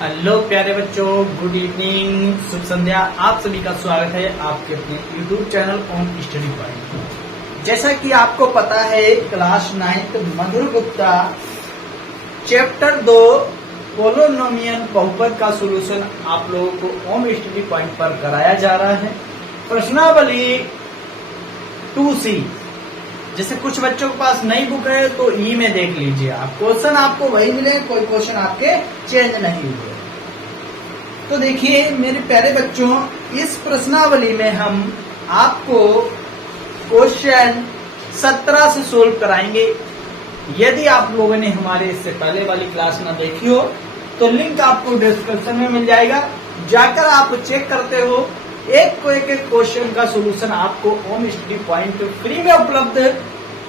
Hello प्यारे बच्चों, good evening, शुभ संध्या। आप सभी का स्वागत है आपके अपने YouTube channel on study point. जैसा कि आपको पता है, क्लास 9th मधुर गुप्ता चैप्टर 2 पोलिनोमियल बहुपद का सॉल्यूशन आप लोगों को ऑन स्टडी पॉइंट पर कराया जा रहा है। प्रश्नावली 2C। जैसे कुछ बच्चों के पास नई बुक है तो ई में देख लीजिए, आप क्वेश्चन आपको वही मिले, कोई क्वेश्चन आपके चेंज नहीं हुए। तो देखिए मेरे प्यारे बच्चों, इस प्रश्नावली में हम आपको क्वेश्चन 17 से सोल्व कराएंगे। यदि आप लोगों ने हमारे इससे पहले वाली क्लास ना देखी हो तो लिंक आपको डिस्क्रिप्शन में मिल जाएगा, जाकर आप चेक करते हो। एक क्वेश्चन का सोल्यूशन आपको होम स्टडी पॉइंट फ्री में उपलब्ध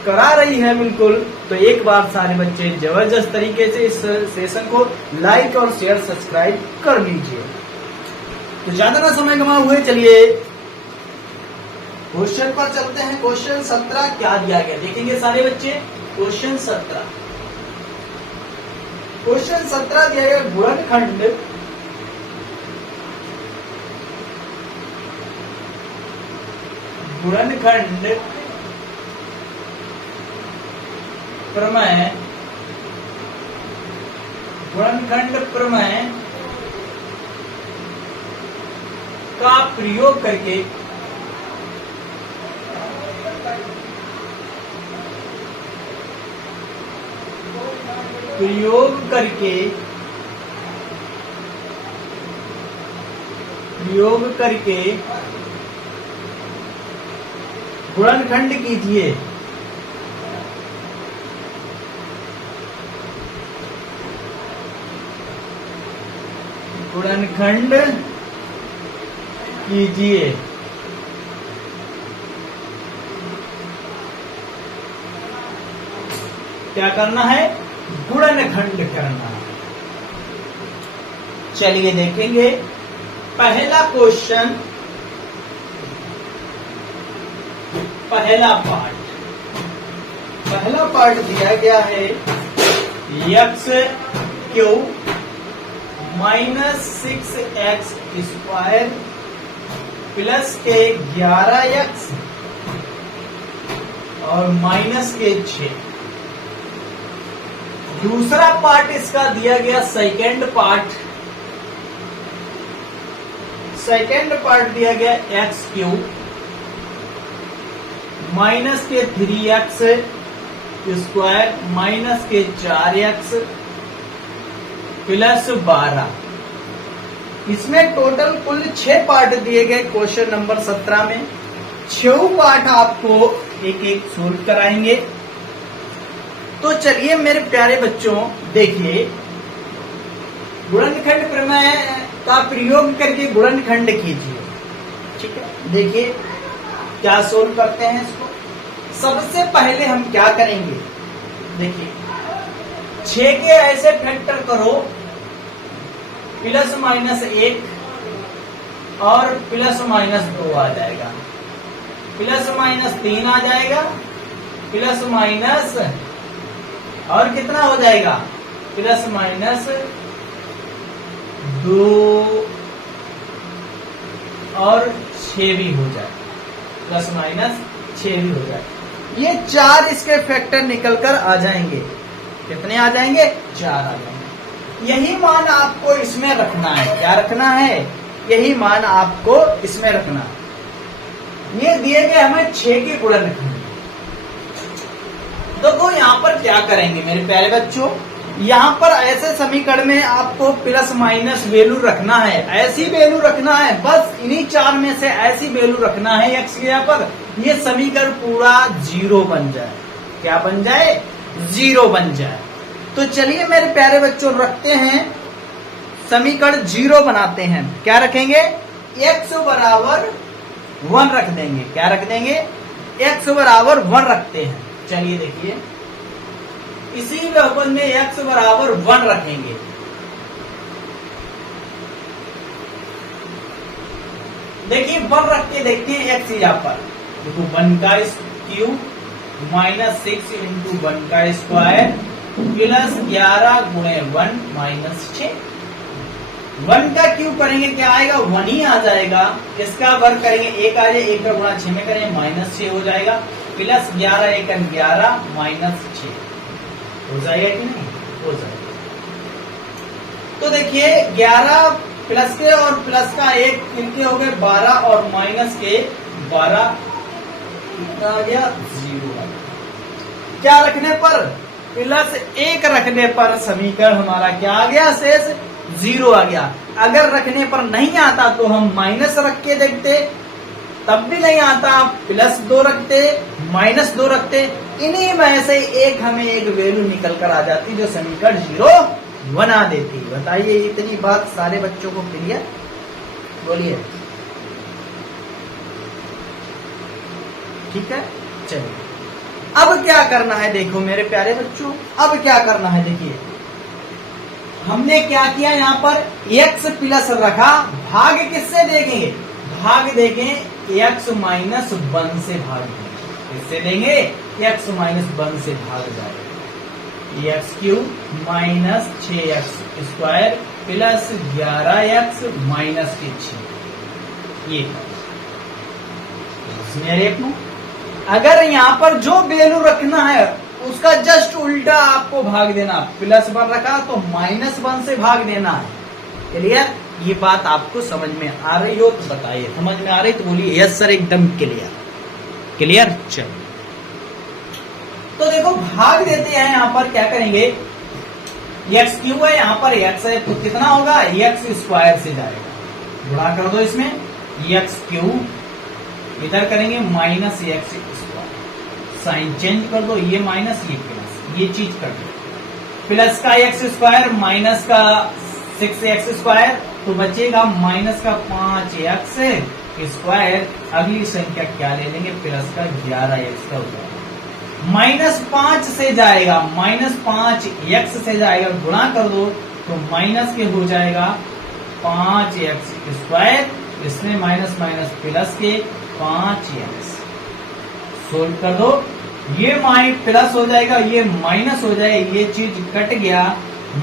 करा रही है बिल्कुल। तो एक बार सारे बच्चे जबरदस्त तरीके से इस सेशन को लाइक और शेयर सब्सक्राइब कर लीजिए। तो ज्यादा ना समय गंवा हुए, चलिए क्वेश्चन पर चलते हैं। क्वेश्चन 17 क्या दिया गया देखेंगे सारे बच्चे। क्वेश्चन 17 दिया गया गुणनखंड प्रमेय का प्रयोग करके गुणनखंड कीजिए। गुणनखंड कीजिए। क्या करना है? गुणनखंड करना है। चलिए देखेंगे पहला क्वेश्चन, पहला पार्ट दिया गया है x cube -6x square plus के 11x और माइनस के 6। दूसरा पार्ट इसका दिया गया सेकेंड पार्ट दिया गया x क्यूब माइनस के 3x स्क्वायर माइनस के 4x प्लस 12। इसमें टोटल कुल 6 पार्ट दिए गए क्वेश्चन नंबर 17 में। 6 पार्ट आपको एक एक सोल्व कराएंगे। तो चलिए मेरे प्यारे बच्चों, देखिए गुणनखंड प्रमेय का प्रयोग करके गुणनखंड कीजिए। ठीक है, देखिए क्या सोल्व करते हैं इसको। सबसे पहले हम क्या करेंगे, देखिए 6 के ऐसे फैक्टर करो +-1 और +-2 आ जाएगा, +-3 आ जाएगा, प्लस और कितना हो जाएगा, +-2 और 6 भी हो जाए, +-6 भी हो जाए। ये 4 इसके फैक्टर निकलकर आ जाएंगे। कितने आ जाएंगे? 4 आ जाएंगे। यही मान आपको इसमें रखना है। क्या रखना है? यही मान आपको इसमें रखना है। ये दिए गए हमें 6 के गुणनखंड। देखो यहाँ पर क्या करेंगे मेरे प्यारे बच्चों, यहाँ पर ऐसे समीकरण में आपको प्लस माइनस वैल्यू रखना है, ऐसी वैल्यू रखना है, बस इन्हीं 4 में से ऐसी वैल्यू रखना है x के यहाँ पर, ये समीकरण पूरा 0 बन जाए। क्या बन जाए? 0 बन जाए। तो चलिए मेरे प्यारे बच्चों, रखते हैं समीकरण 0 बनाते हैं। क्या रखेंगे? x बराबर 1 रख देंगे। क्या रख देंगे? x बराबर 1 रखते हैं। चलिए देखिए, इसी बहुपद में x बराबर 1 रखेंगे। देखिए 1 रख के देखते हैं x यहाँ पर। देखो 1 का क्यूब -6 इंटू 1 का स्क्वायर प्लस 11 गुणे 1 -6। 1 का क्यूब करेंगे क्या आएगा, 1 ही आ जाएगा। इसका वर्ग करेंगे 1 आ जाए, 1 का गुणा 6 में करेंगे -6 हो जाएगा, प्लस 11 1 11 -6 हो जाएगा कि नहीं, हो जाएगा। तो देखिए 11 प्लस के और प्लस का 1 कितने हो गए 12 और माइनस के 12 कितना आ गया 0 आ गया। क्या रखने पर, प्लस 1 रखने पर समीकरण हमारा क्या आ गया, शेष 0 आ गया। अगर रखने पर नहीं आता तो हम माइनस रख के देखते, तब भी नहीं आता +2 रखते, -2 रखते, इन्हीं में से एक हमें एक वैल्यू निकल कर आ जाती जो समीकरण 0 बना देती। बताइए इतनी बात सारे बच्चों को क्लियर, बोलिए ठीक है। चलिए अब क्या करना है, देखो मेरे प्यारे बच्चों, अब क्या करना है, देखिए हमने क्या किया, यहाँ पर x प्लस रखा, भाग किससे देंगे, भाग देंगे x माइनस 1 से भाग देंगे, किससे देंगे, x माइनस 1 से भाग जाएगा, x³ minus 6x square plus 11x minus 6, ये अगर यहाँ पर जो वैल्यू रखना है उसका जस्ट उल्टा आपको भाग देना, +1 रखा तो -1 से भाग देना है। क्लियर, ये बात आपको समझ में आ रही हो तो बताइए, समझ में आ रही तो बोलिए यस सर एकदम क्लियर, क्लियर। चलो तो देखो भाग देते हैं, यहाँ पर क्या करेंगे, x³ है, यहाँ पर x है तो कितना होगा, x स्क्वायर से जाएगा, गुणा कर दो इसमें, x³ इधर करेंगे -x स्क्वायर, साइन चेंज कर दो, ये माइनस ये प्लस, ये चीज कर दो, प्लस का x स्क्वायर माइनस का 6x स्क्वायर, तो बचेगा माइनस का 5x स्क्वायर, अगली संख्या क्या ले लेंगे, प्लस का 11x का हो जाएगा, -5 से जाएगा, -5x से जाएगा, गुणा कर दो तो माइनस के हो जाएगा 5x स्क्वायर, इसमें माइनस माइनस प्लस के 5x, सोल्व कर दो, ये प्लस हो जाएगा, ये माइनस हो जाएगा, ये चीज कट गया,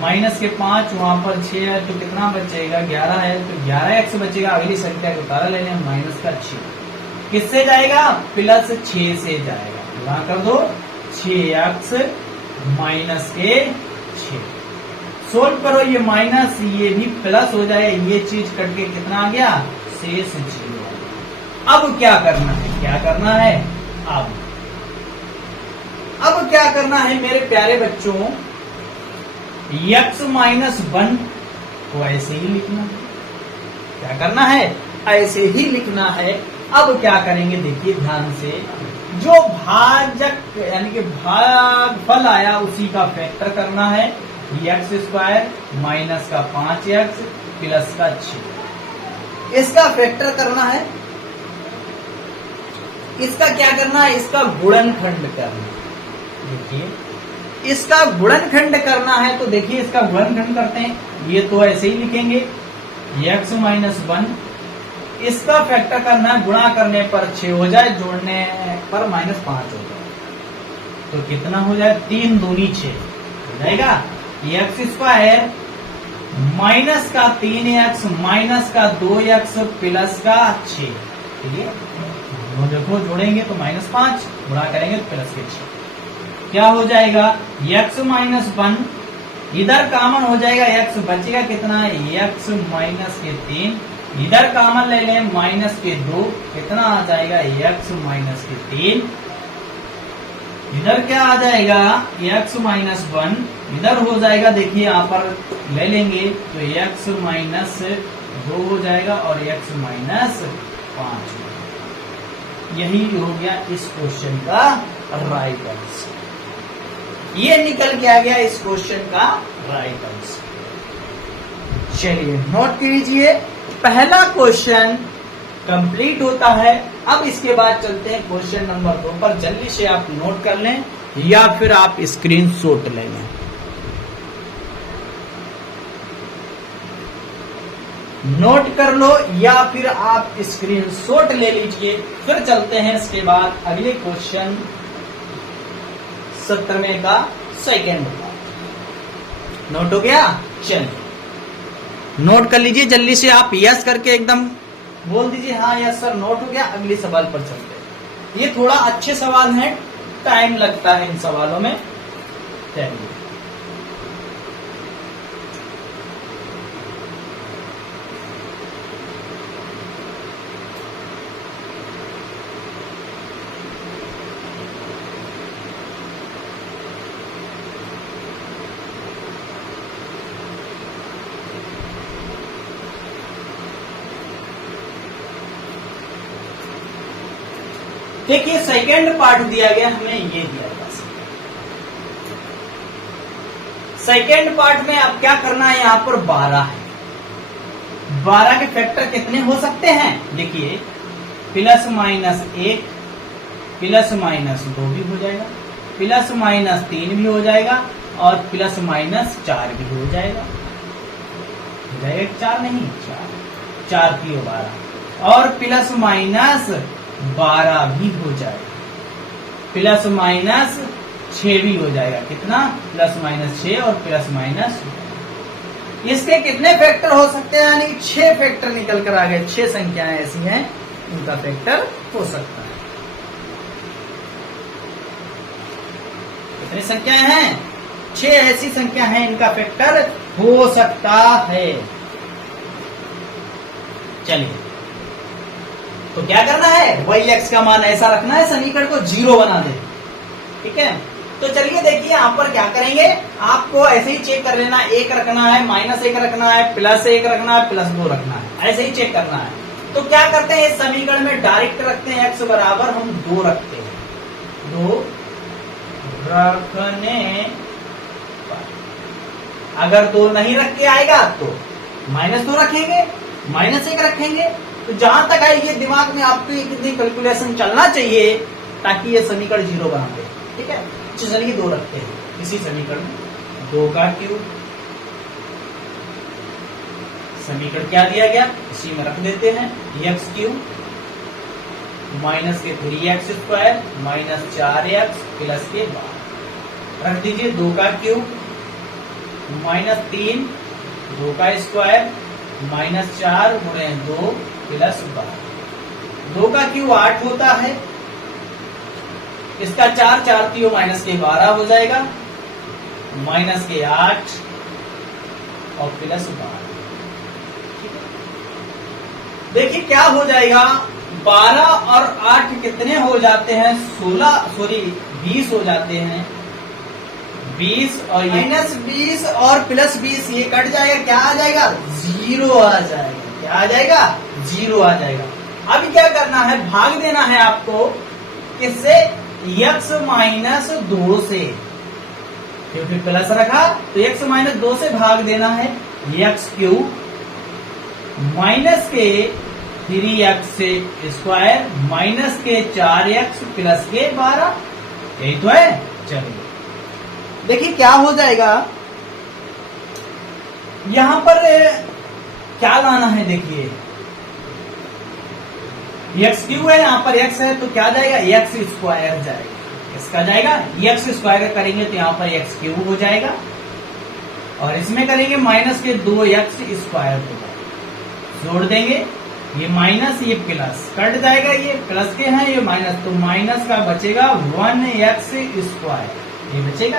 माइनस के 5 वहां पर 6 है तो कितना बचेगा, 11 है तो 11x बचेगा, अगली संख्या को तारा लेने माइनस का 6, किससे जाएगा, +6 से जाएगा, गुणा कर दो 6x माइनस के 6, सोल्व करो, ये माइनस ये भी प्लस हो जाए, ये चीज कट के कितना आ गया, शेष 0। अब क्या करना है, क्या करना है, अब क्या करना है मेरे प्यारे बच्चों, x माइनस 1 को ऐसे ही लिखना है, क्या करना है, ऐसे ही लिखना है। अब क्या करेंगे, देखिए ध्यान से, जो भाजक यानी कि भागफल आया उसी का फैक्टर करना है, x स्क्वायर माइनस का 5x प्लस का 6, इसका फैक्टर करना है, इसका क्या करना है, इसका गुणनखंड करना है। देखिए इसका गुणनखंड करना है तो देखिए इसका गुणनखंड करते हैं, ये तो ऐसे ही लिखेंगे x माइनस 1, इसका फैक्टर करना है, गुणा करने पर 6 हो जाए, जोड़ने पर -5 हो जाए, तो कितना हो जाए, 3 दूनी 6 हो जाएगा, x स्क्वायर माइनस का 3x माइनस का 2x प्लस का 6, ठीक है, देखो जोड़ेंगे तो -5, गुणा करेंगे तो प्लस के 6, क्या हो जाएगा, x माइनस 1, इधर कॉमन हो जाएगा, x बचेगा कितना, x माइनस के 3, इधर कॉमन ले लें माइनस के 2, कितना आ जाएगा, x माइनस के 3, इधर क्या आ जाएगा, x माइनस 1, इधर हो जाएगा, देखिए यहाँ पर ले लेंगे तो x माइनस 2 हो जाएगा और x माइनस 5, यही हो गया इस क्वेश्चन का राइट आंसर, ये निकल के आ गया इस क्वेश्चन का राइट आंसर। चलिए नोट कीजिए, पहला क्वेश्चन कंप्लीट होता है। अब इसके बाद चलते हैं क्वेश्चन नंबर 2 पर, जल्दी से आप नोट कर लें या फिर आप स्क्रीनशॉट ले लें। नोट कर लो या फिर आप स्क्रीनशॉट ले लीजिए, फिर चलते हैं इसके बाद अगले क्वेश्चन 17वें का सेकेंड पार्ट। नोट हो गया, चलिए नोट कर लीजिए जल्दी से, आप यस करके एकदम बोल दीजिए हाँ यस सर नोट हो गया। अगले सवाल पर चलते हैं। ये थोड़ा अच्छे सवाल हैं, टाइम लगता है इन सवालों में। चलिए देखिए सेकेंड पार्ट दिया गया हमें, ये दिया गया सेकेंड पार्ट में अब क्या करना है, यहां पर 12 है। 12 के फैक्टर कितने हो सकते हैं, देखिए प्लस माइनस 1 प्लस माइनस 2 भी हो जाएगा, प्लस माइनस 3 भी हो जाएगा और प्लस माइनस 4 भी हो जाएगा। 4 नहीं 4 3 12 और प्लस माइनस 12 भी हो जाएगा, प्लस माइनस 6 भी हो जाएगा। कितना, प्लस माइनस 6 और प्लस माइनस। इसके कितने फैक्टर हो सकते हैं, यानी 6 फैक्टर निकल कर आ गए। 6 संख्याएं ऐसी हैं उनका फैक्टर हो सकता है। कितनी संख्याएं हैं, 6 ऐसी संख्या हैं इनका फैक्टर हो सकता है। चलिए तो क्या करना है, वही x का मान ऐसा रखना है, समीकरण को 0 बना दे। ठीक है, तो चलिए देखिए यहां पर क्या करेंगे, आपको ऐसे ही चेक कर लेना, 1 रखना है, -1 रखना है, +1 रखना है, +2 रखना है, ऐसे ही चेक करना है। तो क्या करते हैं, इस समीकरण में डायरेक्ट रखते हैं, x बराबर हम 2 रखते हैं। 2 रखने अगर 2 नहीं रख के आएगा तो -2 रखेंगे, -1 रखेंगे। तो जहां तक है ये दिमाग में आपको कितनी कैलकुलेशन चलना चाहिए ताकि ये समीकरण 0 बना दे। ठीक है, चलिए 2 रखते हैं इसी समीकरण में। 2 का क्यूब, समीकरण क्या दिया गया इसी में रख देते हैं, x क्यूब माइनस के 3x square minus 4x plus के 12 रख दीजिए। 2 का क्यूब -3 2 का स्क्वायर -4 गुणे 2 प्लस 12। 2 का क्यूब 8 होता है, इसका 4 4 3 माइनस के 12 हो जाएगा, माइनस के 8 और प्लस 12। देखिए क्या हो जाएगा, 12 और 8 कितने हो जाते हैं, 20 हो जाते हैं। 20 और -20 और +20 ये कट जाएगा, क्या आ जाएगा, 0 आ जाएगा। क्या आ जाएगा, 0 आ जाएगा। अभी क्या करना है, भाग देना है आपको किससे, x -2 से, क्योंकि प्लस रखा तो x -2 से भाग देना है। x क्यूब माइनस के 3x स्क्वायर माइनस के 4x प्लस के 12, यही तो है। चलिए देखिए क्या हो जाएगा, यहां पर क्या लाना है, देखिए x क्यूब है, यहां पर x है तो क्या जाएगा, x स्क्वायर जाएगा। इसका जाएगा x स्क्वायर करेंगे तो यहां पर x क्यूब हो जाएगा और इसमें करेंगे माइनस के 2x स्क्वायर होगा, जोड़ देंगे ये माइनस ये प्लस कट जाएगा, ये प्लस के हैं ये माइनस, तो माइनस का बचेगा 1x स्क्वायर, ये बचेगा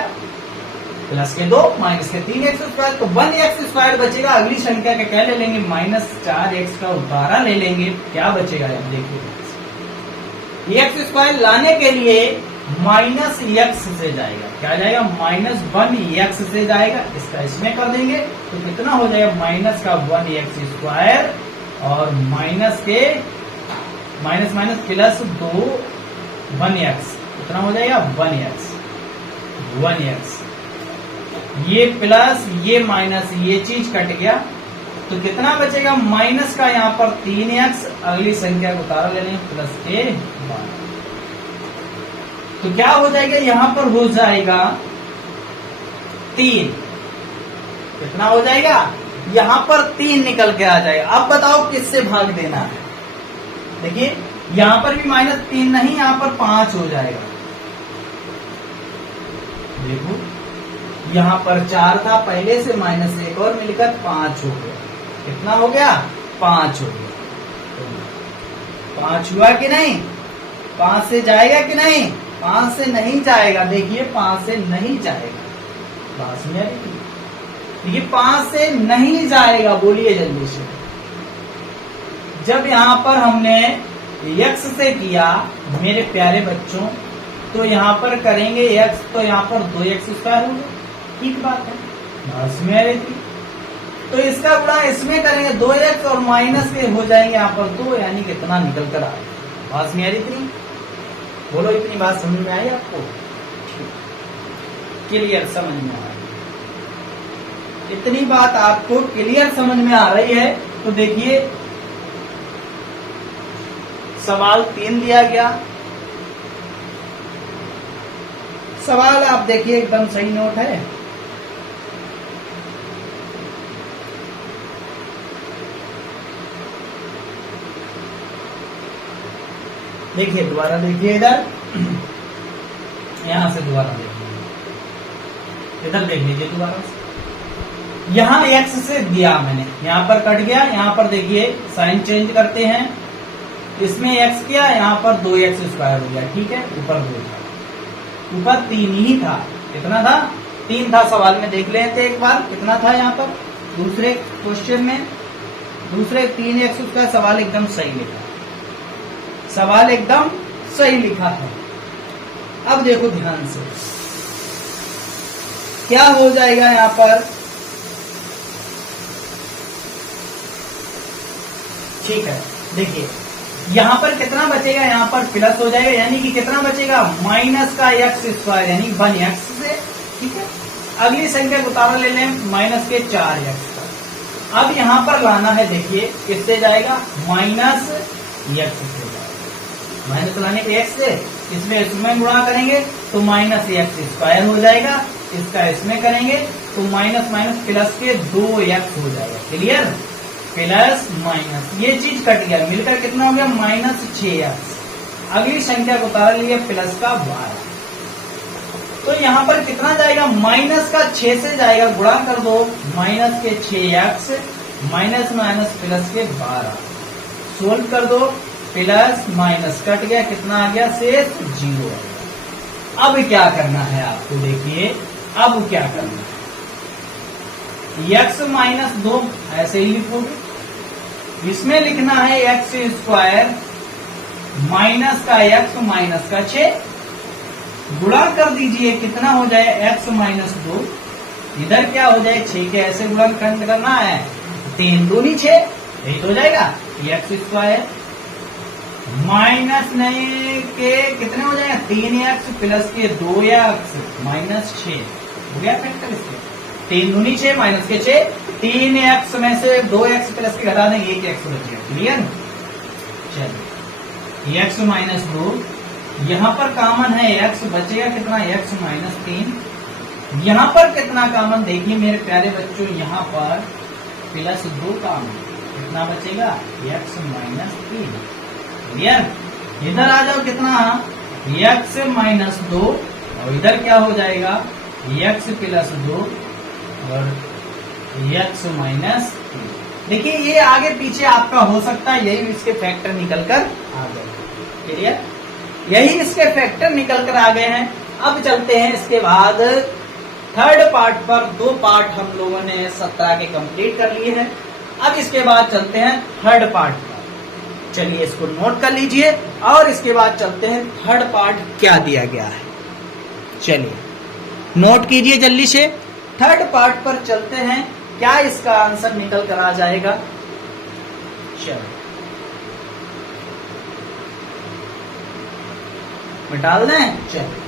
प्लस के 2 माइनस के 3x स्क्वायर, तो 1x स्क्वायर बचेगा। अगली संख्या का क्या ले लेंगे, -4x का 12 ले लेंगे, क्या बचेगा देखिए, x स्क्वायर लाने के लिए -x से जाएगा, क्या जाएगा, -1x से जाएगा, इसका इसमें कर देंगे तो कितना हो जाएगा, माइनस का 1x स्क्वायर और माइनस के माइनस माइनस प्लस 2 1x, कितना हो जाएगा 1x, ये प्लस ये माइनस ये चीज कट गया तो कितना बचेगा, माइनस का यहाँ पर 3x, अगली संख्या को उतारा ले लेंगे प्लस के 12, तो क्या हो जाएगा, यहां पर हो जाएगा 3, कितना हो जाएगा, यहां पर 3 निकल के आ जाएगा। अब बताओ किससे भाग देना है, देखिए यहां पर भी -3 नहीं, यहां पर 5 हो जाएगा। देखो यहां पर 4 था पहले से, -1 और मिलकर 5 हो गया। कितना हो गया? 5 हो गया। 5 हुआ कि नहीं? 5 से जाएगा कि नहीं? 5 से नहीं जाएगा। देखिए 5 से नहीं जाएगा। बात समझ आ रही थी? देखिए 5 से नहीं जाएगा, बोलिए जल्दी से। जब यहां पर हमने x से किया मेरे प्यारे बच्चों, तो यहां पर करेंगे x, तो यहां पर 2x स्क्वायर होगा। ठीक बात है, बात समझ आ रही थी? तो इसका गुणा इसमें करेंगे 2x और माइनस के हो जाएंगे यहाँ पर 2, यानी कितना निकल कर आएगा। बात समझ आ रही थी? बोलो, इतनी बात समझ में आई आपको? क्लियर समझ में आ रही? इतनी बात आपको क्लियर समझ में आ रही है तो देखिए सवाल 3 दिया गया। सवाल आप देखिए एकदम सही नोट है। देखिए दोबारा देखिए, इधर यहां से दोबारा देखिए, इधर देख लीजिए दोबारा से। यहां x से दिया मैंने, यहां पर कट गया, यहां पर देखिए साइन चेंज करते हैं, इसमें x किया, यहां पर 2x स्क्वायर हो गया। ठीक है, ऊपर 2 था, ऊपर 3 ही था। कितना था? 3 था। सवाल में देख लेते एक बार कितना था यहाँ पर दूसरे क्वेश्चन में। दूसरे 3x स्क्वायर। सवाल एकदम सही लिखा, सवाल एकदम सही लिखा है। अब देखो ध्यान से क्या हो जाएगा यहाँ पर। ठीक है, देखिए यहां पर कितना बचेगा? यहां पर प्लस हो जाएगा, यानी कि कितना बचेगा? माइनस का x स्क्वायर, यानी 1x से। ठीक है, अगली संख्या को उतारा ले लें, माइनस के 4x का। अब यहां पर लाना है, देखिए किससे जाएगा? माइनस x से जाएगा। माइनस लाने के x से, इसमें इसमें गुणा करेंगे तो माइनस x स्क्वायर हो जाएगा। इसका इसमें करेंगे तो माइनस माइनस प्लस के 2x हो जाएगा। क्लियर? प्लस माइनस, ये चीज कट गया, मिलकर कितना हो गया? Minus 6x। अगली संख्या को उतार लिया, प्लस का 12। तो यहां पर कितना जाएगा? माइनस का 6 से जाएगा, गुणा कर दो, माइनस के 6x, माइनस माइनस प्लस के 12, सोल्व कर दो, प्लस माइनस कट गया, कितना आ गया? शेष 0 आ गया। अब क्या करना है आपको? देखिए अब क्या करना है, x माइनस 2 ऐसे ही लिखोगे, इसमें लिखना है x स्क्वायर माइनस का x माइनस का 6, गुणा कर दीजिए, कितना हो जाए? x माइनस 2, इधर क्या हो जाए? 6 के ऐसे गुणनखंड करना है, 3 दूनी 6, यही तो हो जाएगा। x स्क्वायर माइनस नहीं के कितने हो जाएगा? 3x प्लस के 2x माइनस 6 हो गया फैक्टर। इसके 3 दूनी 6 माइनस के 6, 3x में से 2x प्लस के घटा देंगे, 1x बचेगा। क्लियर? चलिए x माइनस 2, यहां पर कॉमन है x, बचेगा कितना? x minus 3। यहां पर कितना कॉमन? देखिए मेरे प्यारे बच्चों, यहां पर प्लस 2 कॉमन, कितना बचेगा? x minus 3। क्लियर? इधर आ जाओ, कितना? x माइनस 2, और इधर क्या हो जाएगा? x प्लस 2 और x माइनस 3। देखिए ये आगे पीछे आपका हो सकता है, यही इसके फैक्टर निकल कर आ गए। क्लियर? यही इसके फैक्टर निकल कर आ गए हैं। अब चलते हैं इसके बाद थर्ड पार्ट पर। 2 पार्ट हम लोगों ने 17 के कंप्लीट कर लिए हैं। अब इसके बाद चलते हैं थर्ड पार्ट पर। चलिए इसको नोट कर लीजिए और इसके बाद चलते हैं थर्ड पार्ट क्या दिया गया है। चलिए नोट कीजिए जल्दी से, थर्ड पार्ट पर चलते हैं, क्या इसका आंसर निकल कर आ जाएगा। चलो मैं डाल दें। चलिए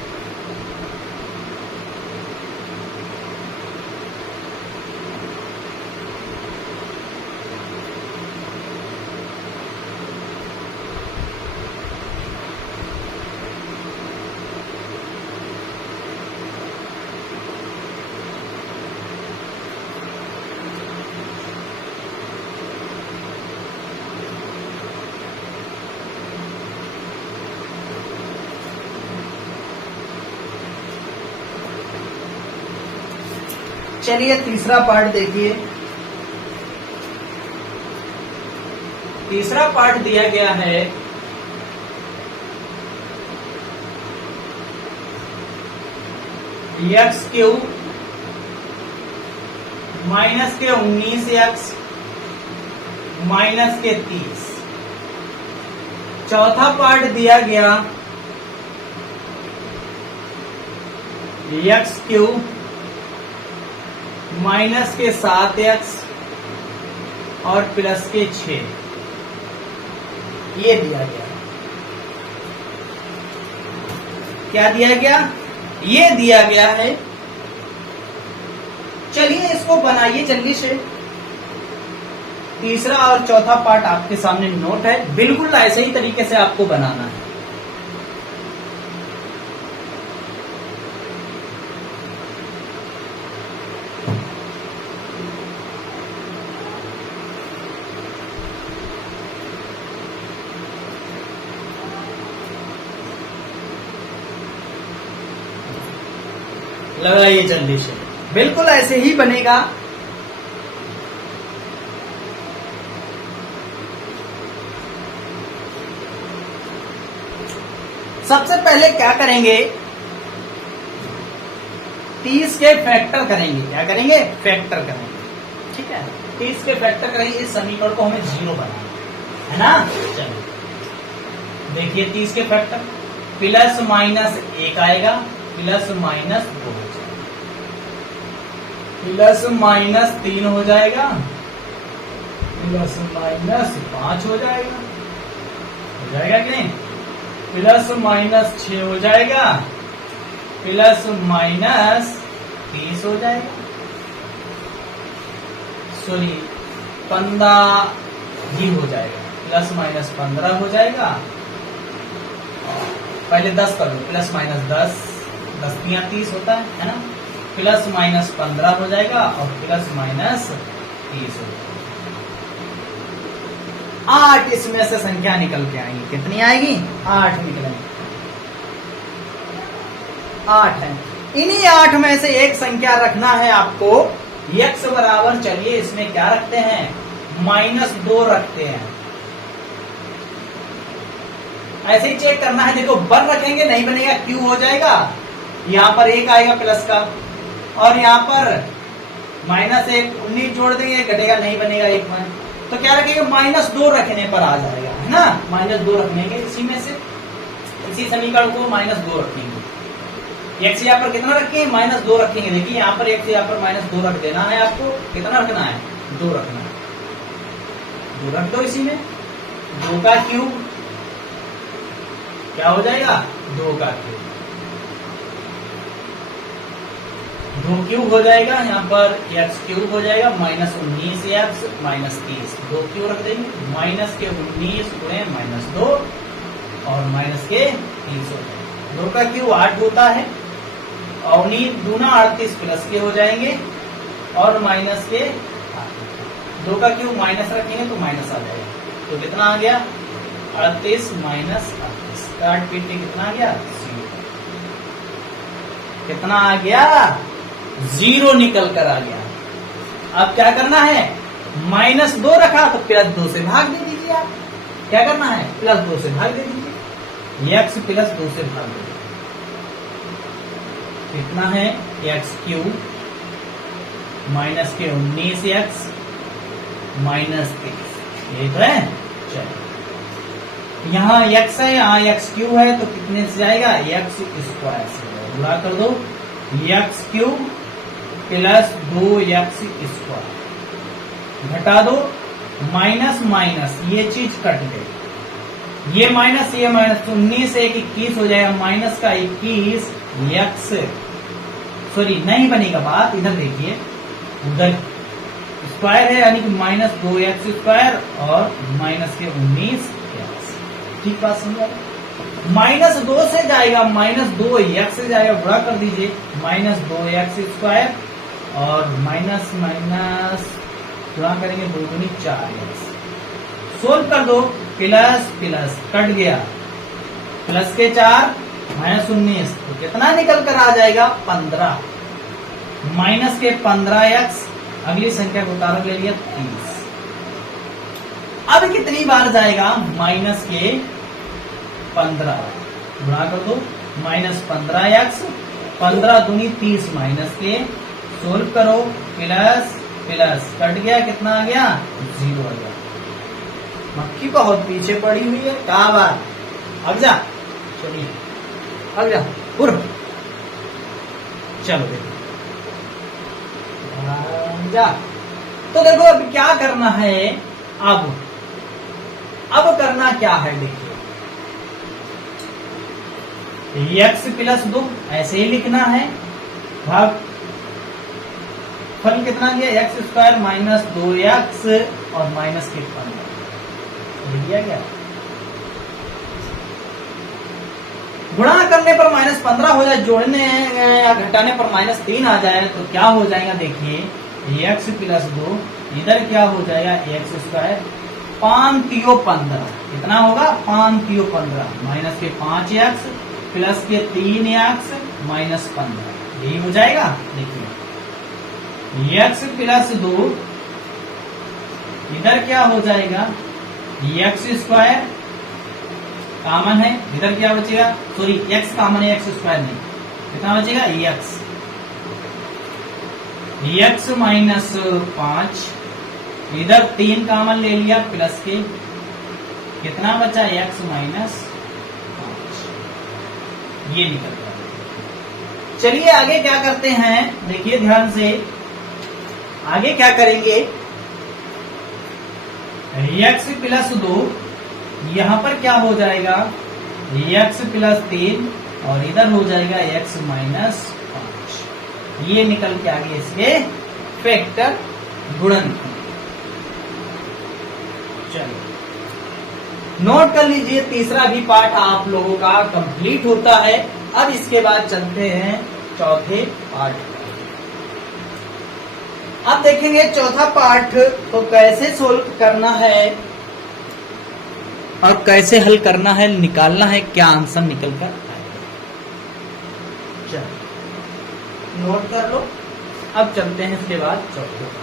चलिए तीसरा पार्ट देखिए। तीसरा पार्ट दिया गया है एक्स क्यूब माइनस के 19x माइनस के 30। चौथा पार्ट दिया गया एक्स क्यूब माइनस के 7x और प्लस के 6, ये दिया गया। क्या दिया गया? ये दिया गया है। चलिए इसको बनाइए जल्दी से। तीसरा और चौथा पार्ट आपके सामने नोट है, बिल्कुल ऐसे ही तरीके से आपको बनाना है। लगाइए जल्दी से, बिल्कुल ऐसे ही बनेगा। सबसे पहले क्या करेंगे? 30 के फैक्टर करेंगे। क्या करेंगे? फैक्टर करेंगे। ठीक है, 30 के फैक्टर करेंगे। इस समीकरण को हमें 0 बनाना है ना। चलो देखिए, 30 के फैक्टर प्लस माइनस 1 आएगा, प्लस माइनस 2 हो जाएगा, प्लस माइनस 3 हो जाएगा, प्लस माइनस 5 हो जाएगा। हो जाएगा कि नहीं? प्लस माइनस 6 हो जाएगा, प्लस माइनस 30 हो जाएगा। सॉरी 15 ही हो जाएगा, प्लस माइनस 15 हो जाएगा। पहले 10 कर लो, प्लस माइनस 10, 10 तिया 30 होता है ना। प्लस माइनस 15 हो जाएगा और प्लस माइनस 30 हो जाएगा। 8 इसमें से संख्या निकल के आएंगी। कितनी आएगी? 8 निकलेंगी। 8 है। इन्हीं 8 में से एक संख्या रखना है आपको। x बराबर, चलिए इसमें क्या रखते हैं? -2 रखते हैं। ऐसे ही चेक करना है। देखो, बर रखेंगे नहीं बनेगा, क्यू हो जाएगा। यहां पर 1 आएगा प्लस का, और यहां पर -1, 19 जोड़ देंगे, घटेगा नहीं बनेगा 1 में। तो क्या रखेंगे? -2 रखने पर आ जाएगा, है ना। -2 रखने के इसी में से, इसी समीकरण को -2 रखेंगे। x यहाँ पर कितना रखेंगे? -2 रखेंगे। देखिए यहाँ पर x यहाँ पर -2 रख देना है आपको। कितना रखना है? 2 रखना है। 2 रख दो इसी में। 2 का क्यूब क्या हो जाएगा? 2 का क्यूब। 2 क्यूब हो जाएगा। यहाँ पर x क्यूब हो जाएगा, -19x -30। 2 क्यूब रख देंगे। माइनस के 19 गुणे -2 और माइनस के 30 हो जाएगा। 2 का क्यूब 8 होता है, और 2 38 प्लस के हो जाएंगे, और माइनस के 2 का क्यूब माइनस रखेंगे तो माइनस आ जाएगा। तो कितना आ गया? 38 माइनस 38। काट पीट के कितना आ गया? 0। कितना आ गया? 0 निकल कर आ गया। अब क्या करना है? -2 रखा तो +2 से भाग दे दीजिए। आप क्या करना है? +2 से भाग दे दीजिए। x +2 से भाग दे दीजिए। कितना है? x क्यूब माइनस के 19x -30। ये तो है। चलो, यहाँ x है, यहाँ x क्यूब है, तो कितने से जाएगा? x स्क्वायर से गुणा कर दो। x cube plus 2x square घटा दो, माइनस माइनस ये चीज कट गई। ये माइनस 19 से 21 हो जाएगा, माइनस का 21 x, सॉरी नहीं बनेगा बात, इधर देखिए, उधर स्क्वायर है, यानी कि -2x स्क्वायर और माइनस के 19। ठीक बात समझा? -2 से जाएगा, -2x से जाएगा, गुणा कर दीजिए। -2x स्क्वायर और माइनस माइनस गुणा करेंगे, 2 दूनी 4x। सोल्व कर दो, प्लस प्लस कट गया, प्लस के 4 -19, तो कितना निकल कर आ जाएगा? 15। माइनस के 15x, अगली संख्या को उतारो ले लिया 30। अब कितनी बार जाएगा, माइनस के 15, गुणा कर दो, माइनस 15x, 15 दूनी 30 माइनस के, सोल्व करो, प्लस प्लस कट गया, कितना आ गया, 0 आ गया। मक्खी बहुत पीछे पड़ी हुई है, क्या बात, अब जा, चलिए अब जा, उर चलो देखो जा। तो देखो अब क्या करना है, अब करना क्या है, देखिए x प्लस 2 ऐसे ही लिखना है, भाग फल कितना गया, एक्स स्क्वायर माइनस 2x और माइनस के 15 लिख दिया गया। गुणा करने पर माइनस 15 हो जाए, जोड़ने या घटाने पर माइनस 3 आ जाए तो क्या हो जाएगा, देखिए x प्लस 2 इधर क्या हो जाएगा, एक्स स्क्वायर 5 3 15, कितना होगा 5 3 15 माइनस के 5x प्लस के 3x माइनस 15, यही हो जाएगा। देखिए x प्लस 2 इधर क्या हो जाएगा, एक्स स्क्वायर कॉमन है, इधर क्या बचेगा, सॉरी x कॉमन है, एक्स स्क्वायर नहीं, कितना बचेगा x माइनस 5, इधर 3 कॉमन ले लिया, प्लस के कितना बचा, x माइनस 5, ये निकल गया। चलिए आगे क्या करते हैं, देखिए ध्यान से, आगे क्या करेंगे, x प्लस 2 यहां पर क्या हो जाएगा, x प्लस 3 और इधर हो जाएगा x माइनस 5, ये निकल के आगे इसके फैक्टर गुणनखंड। चलिए नोट कर लीजिए, तीसरा भी पार्ट आप लोगों का कंप्लीट होता है। अब इसके बाद चलते हैं चौथे पार्ट पर। अब देखेंगे चौथा पार्ट तो कैसे सोल्व करना है और कैसे हल करना है, निकालना है क्या आंसर निकल कर आएगा। चलो नोट कर लो, अब चलते हैं इसके बाद चौथे।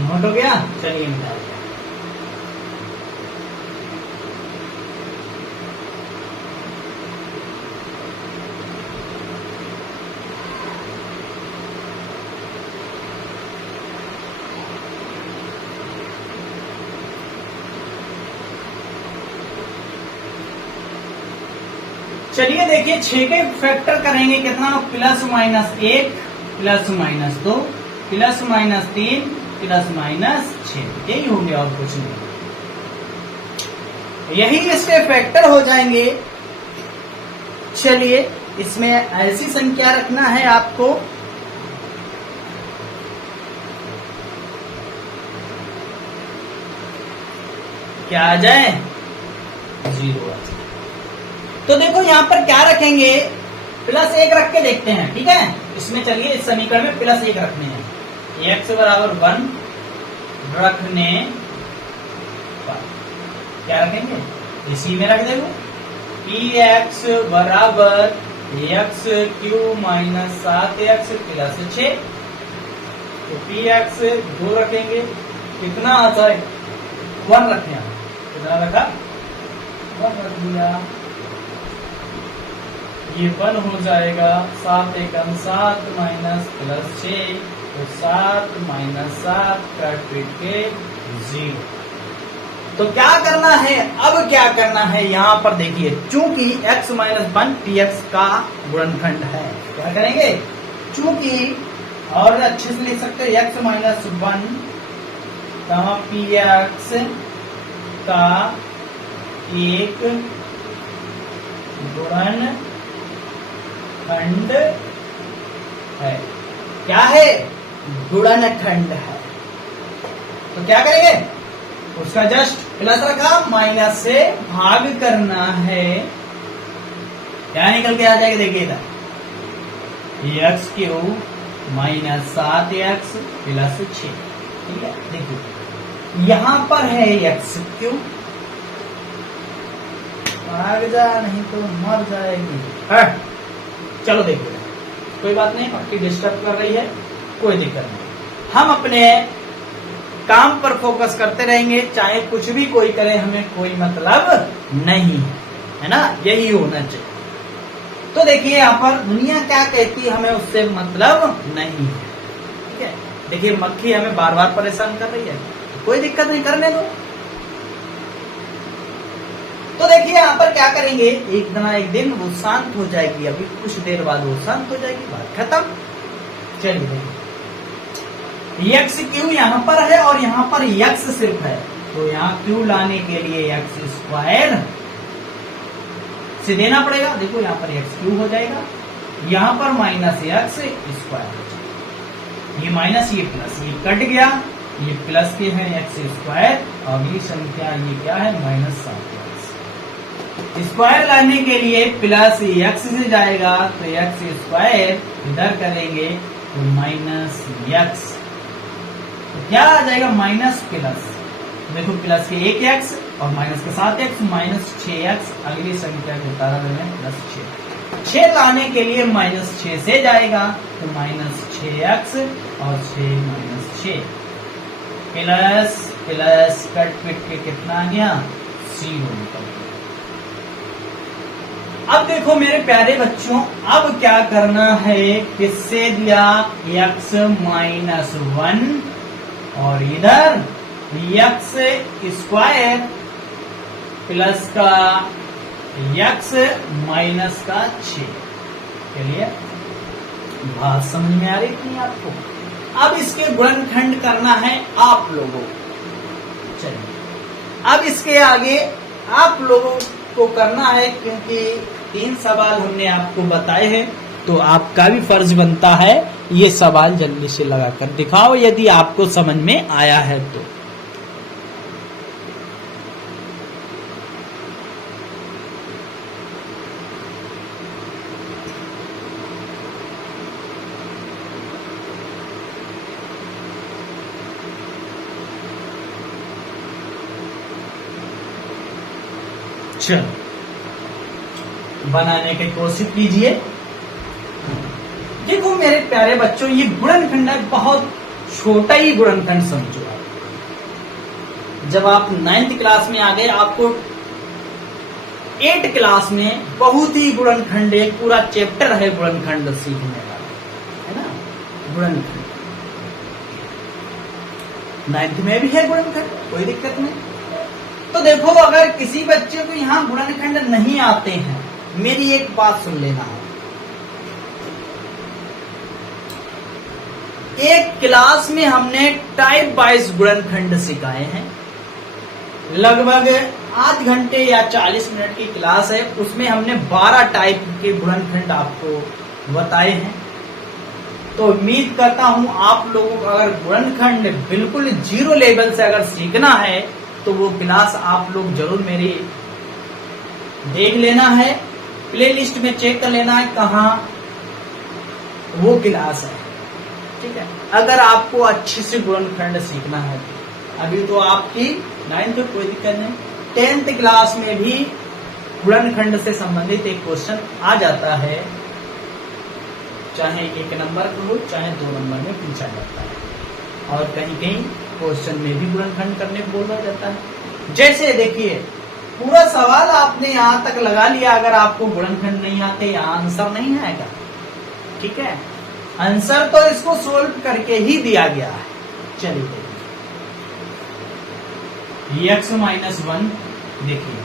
नोट हो गया, चलिए निकालते हैं। चलिए देखिए 6 के फैक्टर करेंगे, कितना plus minus 1 plus minus 2 plus minus 3 plus minus 6, यही हो गया और कुछ नहीं, यही इसके फैक्टर हो जाएंगे। चलिए इसमें ऐसी संख्या रखना है आपको क्या आ जाए, 0 आ जाए। तो देखो यहां पर क्या रखेंगे, प्लस 1 रख के देखते हैं, ठीक है। इसमें चलिए इस समीकरण में प्लस 1 रखने हैं, x बराबर 1 रखने पर क्या रखेंगे, इसी में रख देंगे px बराबर x cube minus 7x plus 6, तो px 2 रखेंगे, कितना आता है 1 रखने, कितना रखा 1 रख दिया, ये 1 हो जाएगा, 7 एकम 7 माइनस प्लस 6, तो 7 माइनस 7 कट के 0। तो क्या करना है, अब क्या करना है, यहां पर देखिए चूंकि x माइनस 1 px का गुणनखंड है, क्या करेंगे, चूंकि और अच्छे से लिख सकते हैं x माइनस 1 px का एक गुणनखंड है। क्या है? गुणनखंड है। तो क्या करेंगे? उसका जस्ट प्लस रखा, माइनस से भाग करना है। क्या निकल के आ जाएगा? देखिए इधर x³ माइनस 7x प्लस 6। ठीक है, देखिए यहां पर है x³। भाग जा, नहीं तो मर जाएगी। चलो देखो, कोई बात नहीं, पक्की डिस्टर्ब कर रही है, कोई दिक्कत नहीं। हम अपने काम पर फोकस करते रहेंगे, चाहे कुछ भी कोई करे, हमें कोई मतलब नहीं है ना, यही होना चाहिए। तो देखिए यहाँ पर दुनिया क्या कहती है, हमें उससे मतलब नहीं है। ठीक है, देखिए मक्खी हमें बार बार परेशान कर रही है, कोई दिक्कत नहीं, करने दो। तो देखिए यहाँ पर क्या करेंगे, एक दिन वो शांत हो जाएगी, अभी कुछ देर बाद वो शांत हो जाएगी, बात खत्म। चलिए देखिए x³ यहाँ पर है और यहाँ पर x सिर्फ है, तो यहाँ q लाने के लिए x² से देना पड़ेगा। देखो यहाँ पर x³ हो जाएगा, यहाँ पर माइनस x², ये माइनस ये प्लस, ये कट गया, ये प्लस के है x², अगली संख्या ये क्या है, माइनस 7x। स्क्वायर लाने के लिए प्लस x से जाएगा, तो x² इधर करेंगे तो माइनस x, तो क्या आ जाएगा, माइनस प्लस। देखो प्लस के 1x और माइनस के 7x, माइनस 6x, अगली संख्या के उतारा में प्लस 6 लाने के लिए माइनस 6 से जाएगा, तो माइनस 6x और 6 माइनस 6 प्लस प्लस कट पिट के कितना आ गया, 0 निकल गया। अब देखो मेरे प्यारे बच्चों, अब क्या करना है, किससे दिया, x माइनस 1 और इधर x² प्लस का x माइनस का 6। चलिए बात समझ में आ रही थी आपको? अब इसके गुणनखंड करना है आप लोगों। चलिए अब इसके आगे आप लोगों को करना है, क्योंकि 3 सवाल हमने आपको बताए हैं, तो आपका भी फर्ज बनता है ये सवाल जल्दी से लगाकर दिखाओ, यदि आपको समझ में आया है तो। चलो बनाने की कोशिश कीजिए। देखो मेरे प्यारे बच्चों, ये गुणनखंड है, बहुत छोटा ही गुणनखंड समझो आप। जब आप 9th क्लास में आ गए, आपको 8th क्लास में बहुत ही गुणनखंड, एक पूरा चैप्टर है गुणनखंड सीखने का, है ना, गुणनखंड 9th में भी है गुणनखंड, कोई दिक्कत नहीं। तो देखो अगर किसी बच्चे को यहाँ गुणनखंड नहीं आते हैं, मेरी एक बात सुन लेना है, एक क्लास में हमने टाइप वाइज गुणनखंड सिखाए हैं, लगभग आध घंटे या 40 मिनट की क्लास है, उसमें हमने 12 टाइप के गुणनखंड आपको बताए हैं। तो उम्मीद करता हूं आप लोगों को अगर गुणनखंड बिल्कुल 0 लेवल से अगर सीखना है, तो वो क्लास आप लोग जरूर मेरी देख लेना है, प्लेलिस्ट में चेक कर लेना है कहाँ वो क्लास है। ठीक है, अगर आपको अच्छी से गुणनखंड सीखना है, अभी तो आपकी 9th कोई दिक्कत नहीं, 10th क्लास में भी गुणनखंड से संबंधित एक क्वेश्चन आ जाता है, चाहे 1 नंबर का हो चाहे 2 नंबर में पूछा जाता है, और कहीं कहीं क्वेश्चन में भी गुणनखंड करने को बोला जाता है। जैसे देखिए पूरा सवाल आपने यहाँ तक लगा लिया, अगर आपको गुणनखंड नहीं आते यहाँ आंसर नहीं आएगा। ठीक है, आंसर तो इसको सोल्व करके ही दिया गया है। चलिए देखिए x माइनस 1, देखिए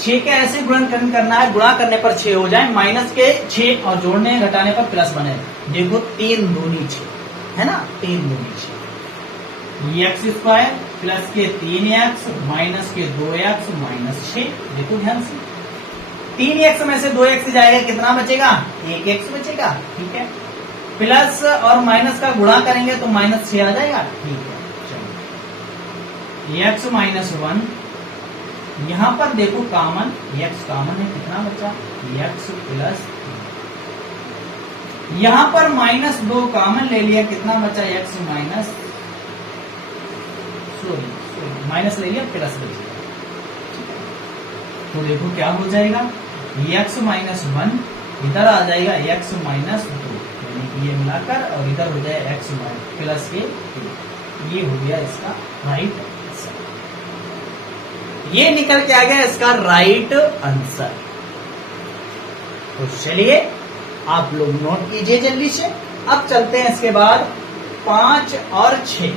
6 के ऐसे गुणनखंड करना है, गुणा करने पर 6 हो जाए, माइनस के 6 और जोड़ने घटाने पर प्लस बने। देखो 3 दूनी 6 है ना, 3 दूनी 6, x² प्लस के 3x माइनस के 2x माइनस 6। देखो ध्यान से, 3x में से 2x जाएगा, कितना बचेगा? 1x बचेगा। ठीक है, प्लस और माइनस का गुणा करेंगे तो माइनस 6 आ जाएगा। ठीक है, चलो x माइनस 1, यहां पर देखो कॉमन, x कॉमन है, कितना बचा? x प्लस, यहां पर माइनस 2 कॉमन ले लिया, कितना बचा? x माइनस, सॉरी माइनस ले लिया, प्लस बचेगा। तो देखो क्या हो जाएगा, x माइनस 1 इधर आ जाएगा, x माइनस 2, यानी कि ये मिलाकर, और इधर हो जाएगा x माइनस प्लस के 2। ये हो गया इसका राइट आंसर, ये निकल के आ गया इसका राइट आंसर। तो चलिए आप लोग नोट कीजिए जल्दी से। अब चलते हैं इसके बाद 5 और 6।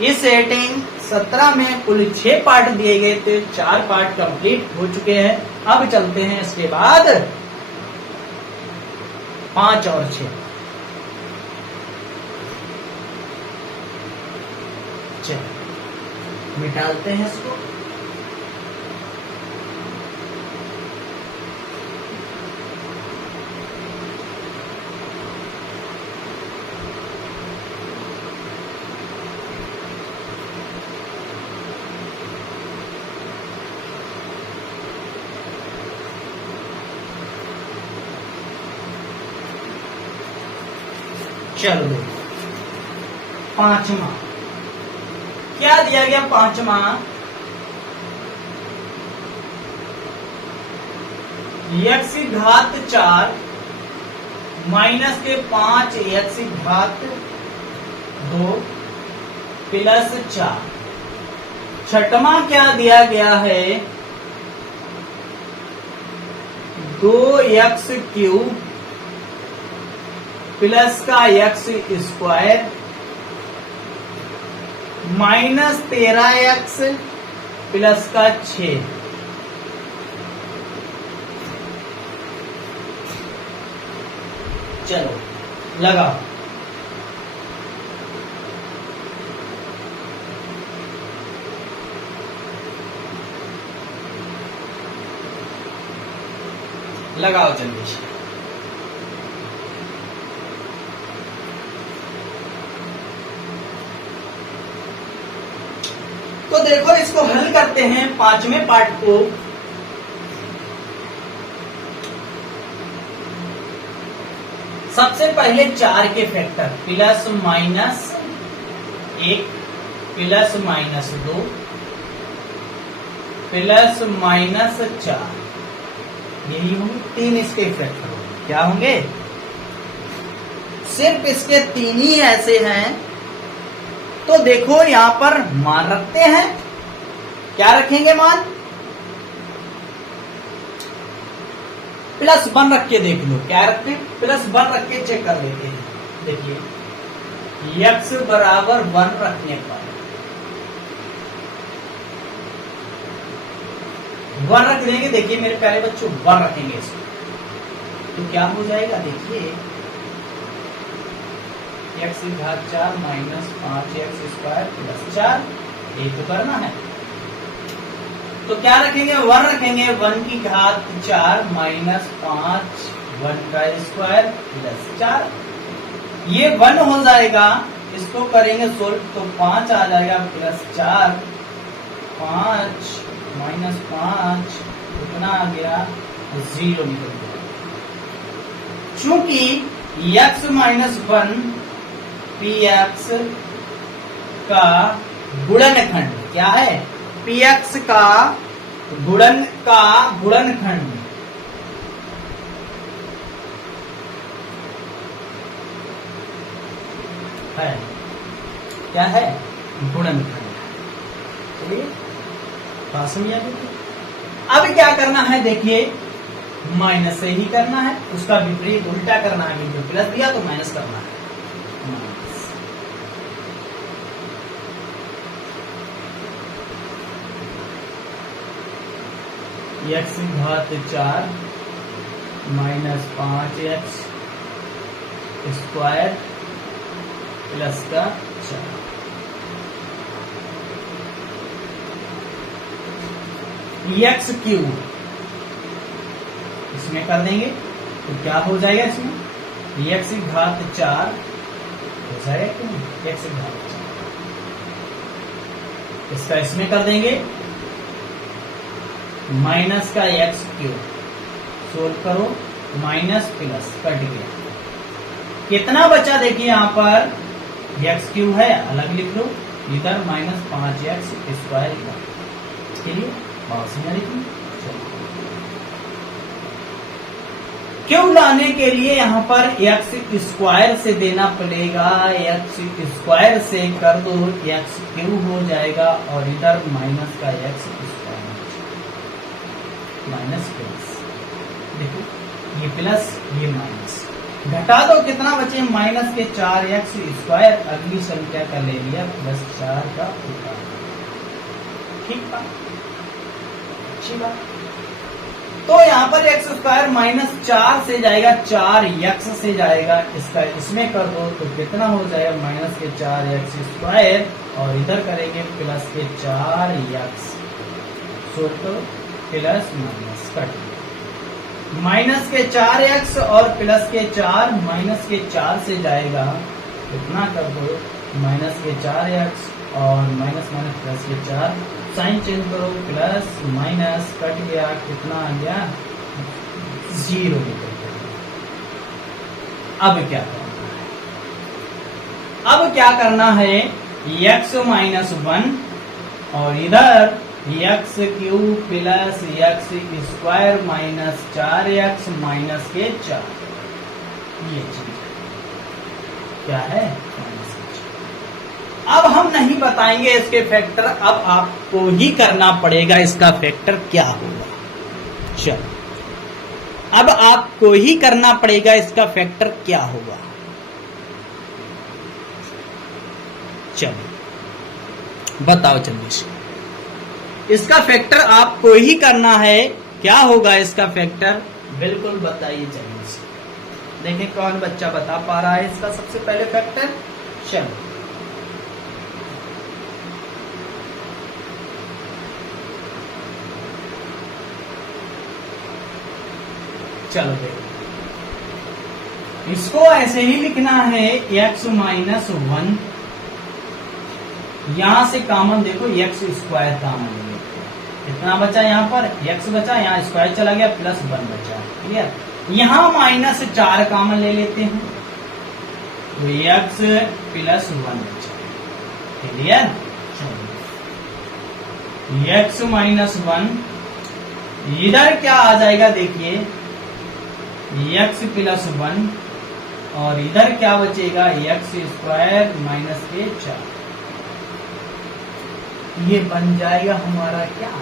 इस सेटिंग 17 में कुल 6 पार्ट दिए गए थे, 4 पार्ट कंप्लीट हो चुके हैं। अब चलते हैं इसके बाद 5 और 6। चलिए मिटाते हैं इसको। चलो 5वां क्या दिया गया? 5वां x घात 4 माइनस के 5 x घात 2 प्लस 4। छठवां क्या दिया गया है? 2x क्यूब प्लस का x square minus 13x plus का 6। चलो लगा, लगाओ जल्दी से। तो देखो इसको हल करते हैं 5वें पार्ट को। सबसे पहले 4 के factor, plus minus 1 plus minus 2 plus minus 4, यही होंगे 3 इसके फैक्टर होंगे। क्या होंगे? सिर्फ इसके 3 ही ऐसे हैं। तो देखो यहां पर मान रखते हैं। क्या रखेंगे मान? +1 रख के देख लो। क्या रखते हैं? +1 रख के चेक कर लेते हैं। देखिए x बराबर 1 रखने पर 1 रख देंगे। देखिए मेरे प्यारे बच्चों 1 रखेंगे इसको, तो क्या हो जाएगा? देखिए x घात 4 माइनस 5x स्क्वायर प्लस 4, ये तो करना है। तो क्या रखेंगे? 1 रखेंगे। 1 की घात 4 माइनस 5 1 का स्क्वायर प्लस 4, ये 1 हो जाएगा। इसको करेंगे सोल्व तो 5 आ जाएगा प्लस 4, 5 माइनस 5 कितना आ गया? 0 निकल गया। चूंकि x माइनस 1 px का गुणनखंड क्या है? px का गुणनखंड है। क्या है? गुणनखंड। चलिए बात समझ आ गई। अब क्या करना है? देखिए माइनस से ही करना है, उसका विपरीत उल्टा करना है। जो प्लस दिया तो माइनस करना है। x घात 4 माइनस 5x स्क्वायर प्लस का 4। एक्स क्यूब इसमें कर देंगे तो क्या हो जाएगा, इसमें एक्स की घात 4 हो जाएगा क्यों, एक्स की घात 4। इसका इसमें कर देंगे माइनस का एक्स क्यूब, सोल्व करो, माइनस प्लस कट गया, कितना बचा देखिए यहां पर एक्स क्यूब है अलग लिख लो, इधर माइनस 5x स्क्वायर इसके लिए बहुत सी लिखी। क्यूब लाने के लिए यहाँ पर एक्स स्क्वायर से देना पड़ेगा, एक्स स्क्वायर से कर दो एक्स क्यूब हो जाएगा और इधर माइनस का एक्स स्क्वायर माइनस प्लस, देखो ये प्लस ये माइनस, घटा दो कितना बचे माइनस के 4x स्क्वायर, अगली संख्या का ले लिया प्लस 4 का ऊपर, ठीक बात, अच्छी बात। तो यहाँ पर एक्स स्क्वायर माइनस 4 से जाएगा 4x से जाएगा, इसका इसमें कर दो तो कितना हो जाएगा माइनस के 4x स्क्वायर और इधर करेंगे प्लस के 4x, सोल्व करो प्लस माइनस कट, माइनस के 4x और प्लस के 4, माइनस के 4 से जाएगा कितना कर दो माइनस के 4x और माइनस माइनस प्लस के 4, साइन चेंज करो प्लस माइनस कट गया, कितना आ गया 0 निकल गया। अब क्या करना है, अब क्या करना है x माइनस 1 और इधर x cube plus x square minus 4x minus के 4, ये चीज क्या है माइनस के 4। अब हम नहीं बताएंगे इसके फैक्टर, अब आपको ही करना पड़ेगा इसका फैक्टर क्या होगा। चलो अब आपको ही करना पड़ेगा इसका फैक्टर क्या होगा। चलो बताओ जल्दी से, इसका फैक्टर आपको ही करना है, क्या होगा इसका फैक्टर, बिल्कुल बताइए जल्दी से। देखें कौन बच्चा बता पा रहा है इसका सबसे पहले फैक्टर। चलो चलो देखो, इसको ऐसे ही लिखना है x माइनस 1, यहां से कॉमन देखो एक्स स्क्वायर कॉमन ले लेते हैं, कितना बचा यहाँ पर x बचा, यहाँ स्क्वायर चला गया प्लस 1 बचा, क्लियर। यहाँ माइनस 4 कॉमन ले लेते हैं तो x प्लस 1 बचा, क्लियर। x माइनस 1 इधर क्या आ जाएगा देखिए x प्लस 1 और इधर क्या बचेगा एक्स स्क्वायर माइनस के 4, ये बन जाएगा हमारा क्या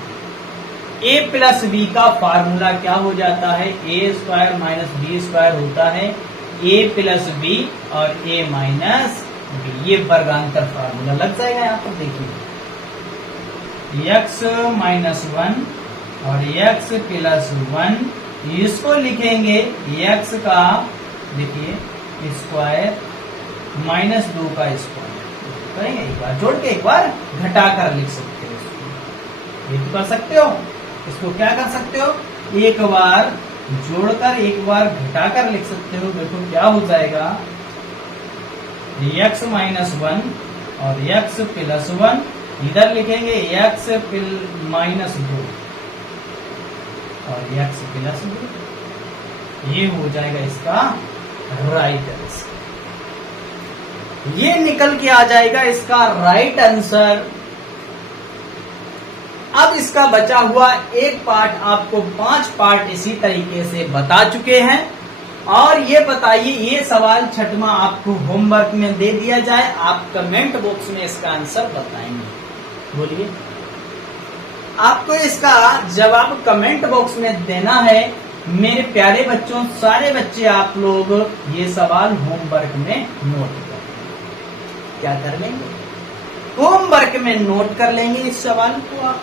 a प्लस बी का फार्मूला क्या हो जाता है, ए स्क्वायर माइनस बी स्क्वायर होता है a प्लस बी और a माइनस बी, ये वर्गांतर फार्मूला लग जाएगा। यहाँ पर देखिए x माइनस 1 और x प्लस 1, इसको लिखेंगे x का देखिए स्क्वायर माइनस 2 का स्क्वायर, करेंगे एक बार जोड़ के एक बार घटा कर लिख सकते हो, ये तो कर सकते हो। इसको क्या कर सकते हो, एक बार जोड़कर एक बार घटाकर लिख सकते हो। देखो क्या हो जाएगा x माइनस 1 और x प्लस 1, इधर लिखेंगे x माइनस 2 और x प्लस 2, ये हो जाएगा इसका राइट आंसर, ये निकल के आ जाएगा इसका राइट आंसर। अब इसका बचा हुआ एक पार्ट आपको 5 पार्ट इसी तरीके से बता चुके हैं, और ये बताइए ये सवाल 6वां आपको होमवर्क में दे दिया जाए, आप कमेंट बॉक्स में इसका आंसर बताएंगे, बोलिए। आपको इसका जवाब कमेंट बॉक्स में देना है मेरे प्यारे बच्चों। सारे बच्चे आप लोग ये सवाल होमवर्क में नोट कर, क्या कर लेंगे, होमवर्क में नोट कर लेंगे इस सवाल को आप।